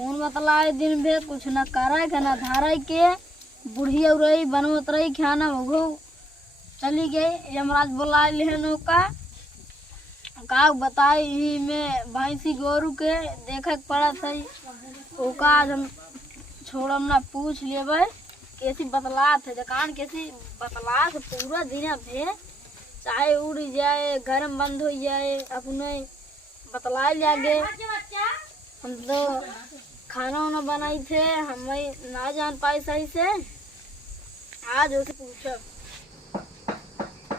Phone बतलाए दिन भे कुछ न करे के न धारे के बुढ़ी रही बनवत रही खाना हो चली गई। यमराज बुला लेहन का बताई ही में भैंसी गोरू के देखे पड़ा सही ओका आज हम छोड़म ना पूछ लेबे कैसी बतलात है जकान कैसी बतलात पूरा दिन भे चाहे उड़ जाए घर में बंद हो जाए अपने बतला जागे। हम तो खाना वाना बनाई थे हमें ना जान पाए सही से आज उसे पूछो।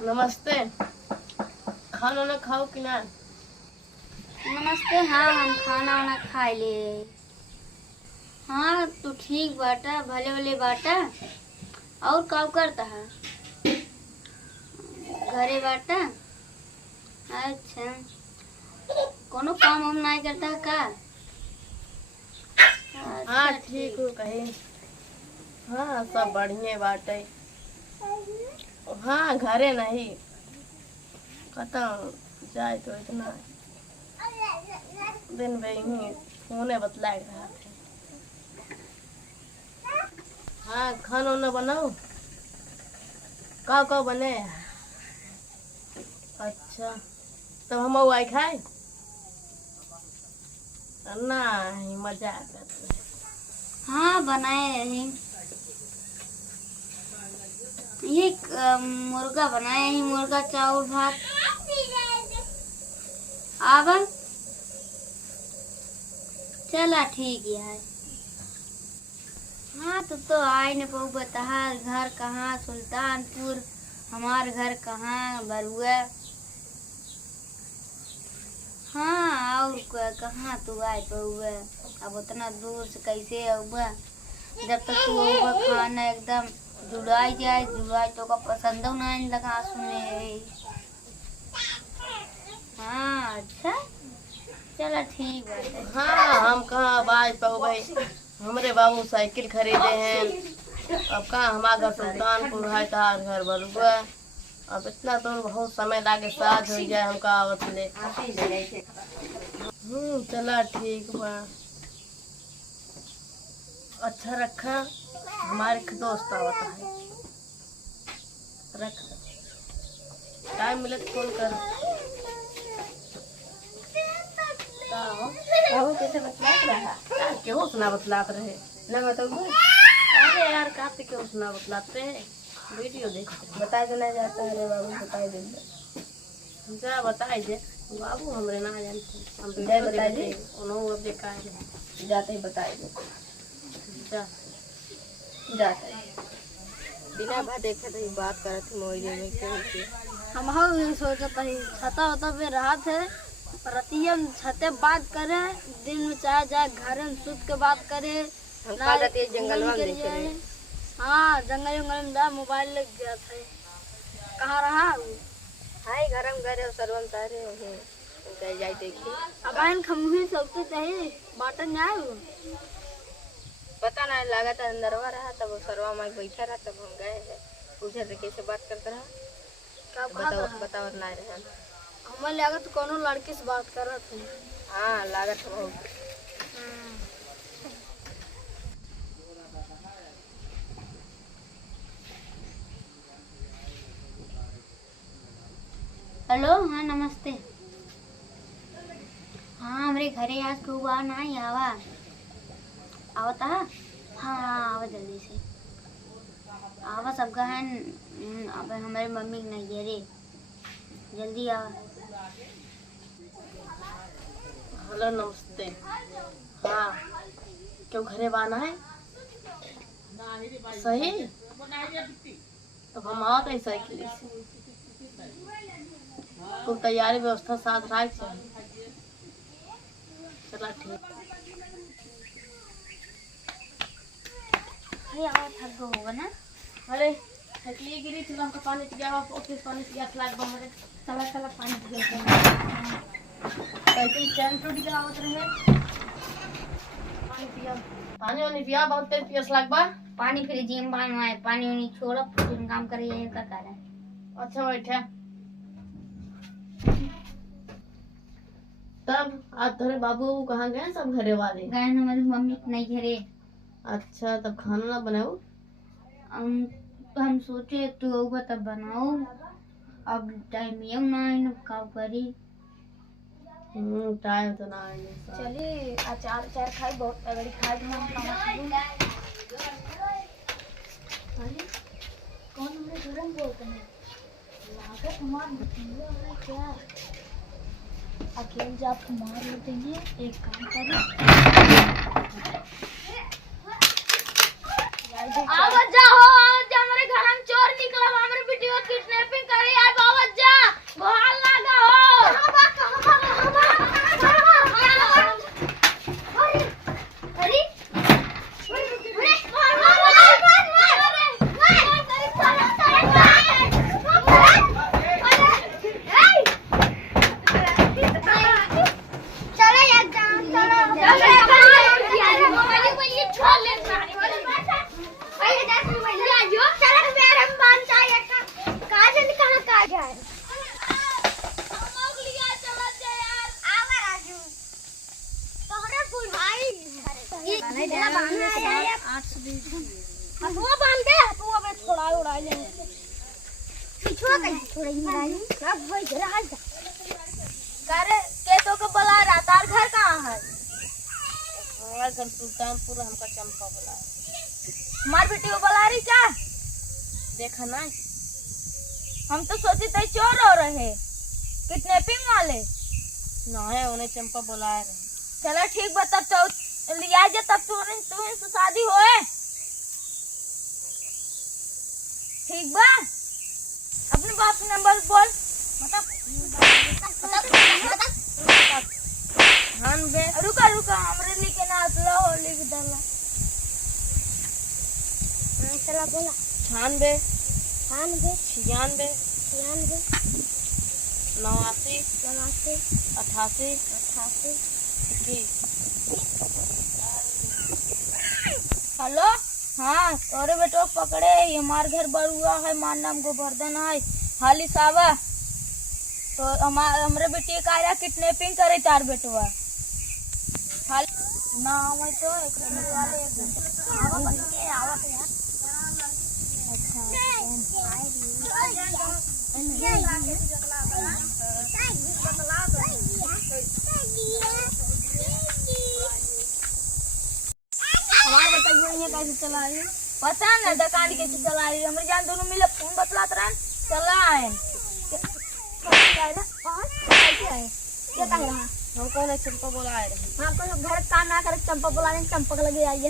नमस्ते, खाना ना खाओ कि ना? नमस्ते। हाँ हम खाना वाना खा ले। हाँ तो ठीक बाटा भले भले बाटा और काम करता है घरे बाटा। अच्छा कोनो काम हम नहीं करता है का? हाँ ठीक हो कहीं। हाँ सब बढ़िया बाटे। हाँ घरे नहीं खत्म जाए तो इतना दिन में ही फोने बतलाए रहा थे। हाँ खाना वाना बनाओ का बने। अच्छा तब हम आई खाए ना मजा करते। हाँ बनाए हैं ये मुर्गा बनाए हैं मुर्गा चावल भात आवा चला ठीक है। हाँ तो आए न पऊ बता घर कहाँ सुल्तानपुर हमार घर कहाँ बरुआ। हाँ और कहाँ तू आए पऊआ अब उतना दूर से कैसे आऊगा जब तक तू आऊगा खाना एकदम जुड़ाई तो का पसंद नहीं लगा सुने। हाँ अच्छा चला ठीक है। हाँ हम कहाँ बाज पाओ भाई हमारे बाबू साइकिल खरीदे हैं अब कहाँ हमारा घर सुल्तानपुर है तार घर बरुआ अब इतना दूर बहुत समय लागे साथ हो जाए हमका आवत ले। चला ठीक बा अच्छा रखा हमारे दोस्त आवता है रख टाइम मिले तो फोन कर। कैसे बतलात रहा क्यों सुना बतलाते रहे ना बताओ अरे यार काते क्यों सुना बतलाते हैं वीडियो देखते बता देना जाता है बाबू बता दे जा बताई दे बाबू हमरे ना जानते हम जय बताई दे उन्होंने अब देखा है जाते ही बताई दे जा जाता है बिना बात देखे तो बात करत थी मोबाइल में के हम यही सोचत ही छता होता पे रहा थे प्रतियम छते बात करे दिन में चाहे जाए घर में सुत के बात करे हम कल रहते जंगल में निकले। हाँ जंगल में जा मोबाइल लग गया था कहाँ रहा हाय गरम गरे सर्वम तारे हैं कह जाई देखी अब आइन खमुही सबसे चाहे बाटन जाए पता नहीं लगा था अंदरवा रहा तब सर्वा में बैठा रहा तब हम गए हैं पूछे थे कैसे बात करता रहा क्या बताओ नहीं रहा हमें लागत कोनो लड़की से बात कर रहा था। हाँ लागत बहुत। हेलो हाँ नमस्ते। हाँ हमारे घरे आज खूब नहीं आवा आवता हाँ आवा जल्दी से आवा सब गहन अब हमारे मम्मी नहीं है रे जल्दी आवा। हेलो नमस्ते। हाँ क्यों घरे बाना है सही तो हम आओ तो साइकिल से तो तैयारी व्यवस्था साथ रख चला ठीक। अरे आवा थक गो होगा ना। अरे थकली गिरी थी हमका पानी पिया ऑफिस पानी पिया फ्लैट बम चला चला पानी पिया साइकिल चैन टूट गया आवत रहे पानी पिया पानी वानी पिया बहुत तेज पियस लगबा पानी फिर जिम बनवाए पानी उनी छोड़ा फिर काम करे ये का कारण। अच्छा बैठे तब आज तेरे बाबू कहाँ गए सब घरे वाले? गए न हमारी मम्मी नहीं घरे। अच्छा तब खाना ना बनाओ? हम सोचे तू होगा तब बनाओ, अब टाइम ये ना है न का करी। टाइम तो ना आएंगे। चलिए अचार अचार खाई, बहुत तगड़ी खाई हम अरे कौन हमें घर में बोलते हैं? लागत हमारे भतीजा है क्या? अकेले जब मार लेते हैं, एक काम करें आवाज जा हो, आवाज जा, हमारे घर में चोर निकला, हमारे वीडियो किडनैपिंग करे, आज आवाज जा, बहाल लगा हो। घर कहाँ है? हमारा घर सुल्तानपुर, हमका चंपा बोला। हमार बेटी को बुला रही क्या? देखा ना, हम तो सोचे थे चोर हो रहे, किडनैपिंग वाले ना है उन्हें चंपा बुला रहे। चलो ठीक बा, तब तो लिया जा, तब तू शादी होए। ठीक बा, अपने बाप का नंबर बोल। रुका रुका, हमरे लिखे ना असला हो लिख डाला। चला बोला। 96 96 96 96 89 89 88 88 21। हेलो, हाँ तोरे बेटो पकड़े, हमार घर बरुआ है, मार नाम गोवर्धन है, हाली सावा। तो हमरे बेटी का किडनैपिंग करे चार बेटवा हाल ना मैं तो एक वाले आवत यार। हमारे बेटा कैसे चला रही है पता ना, दुकान कैसे चला रही है, हमारे जान दोनों मिले फोन बतलाते रहे चला क्या कह रहा है? हमको ना चंपा बुला रहे। हमको घर काम ना करे, चंपा बुलाने चंपक लगे आई है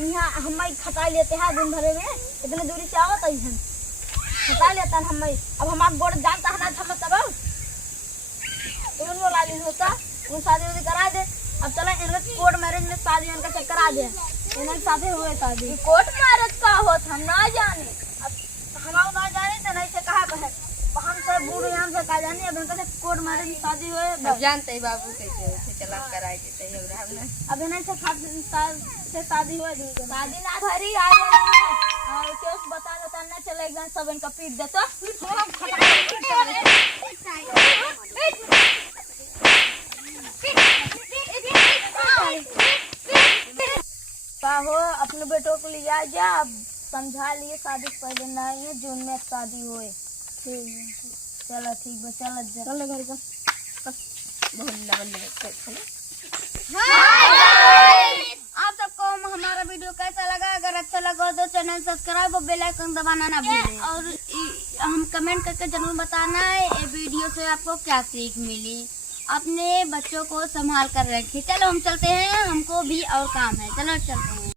यहाँ, हम खटा लेते हैं दिन भरे में, इतने दूरी से आवत है खटा लेता है हम। अब हमारा गोड़ जानता है ना हम तब तो बोला होता वो शादी वादी करा दे। अब चला इनका कोर्ट मैरिज में शादी इनका चेक करा दे, इनके साथ हुए शादी। कोर्ट मैरिज का होता हम ना जाने, अब हम ना जाने तो नहीं से कहा कहे हम से बूढ़ यहाँ से कहा जाने। अब इनका कोर्ट मैरिज में शादी हुए, अब जानते ही बाबू कैसे चला कराए देते हैं हमने। अब इन्हें से शादी हुआ, शादी ना घरी आ गए और केस बता ना चले एकदम सब इनका पीट देता। हो अपने बेटों को लिया जा, अब समझा लिए शादी पहले नहीं है, जून में शादी हुए। चलो ठीक है, चल घर का आप सबको हमारा वीडियो कैसा लगा? अगर अच्छा लगा तो चैनल सब्सक्राइब और बेल आइकन दबाना ना भूलें, और हम कमेंट करके जरूर बताना है ये वीडियो से आपको क्या सीख मिली। अपने बच्चों को संभाल कर रखें। चलो हम चलते हैं, हमको भी और काम है, चलो चलते हैं।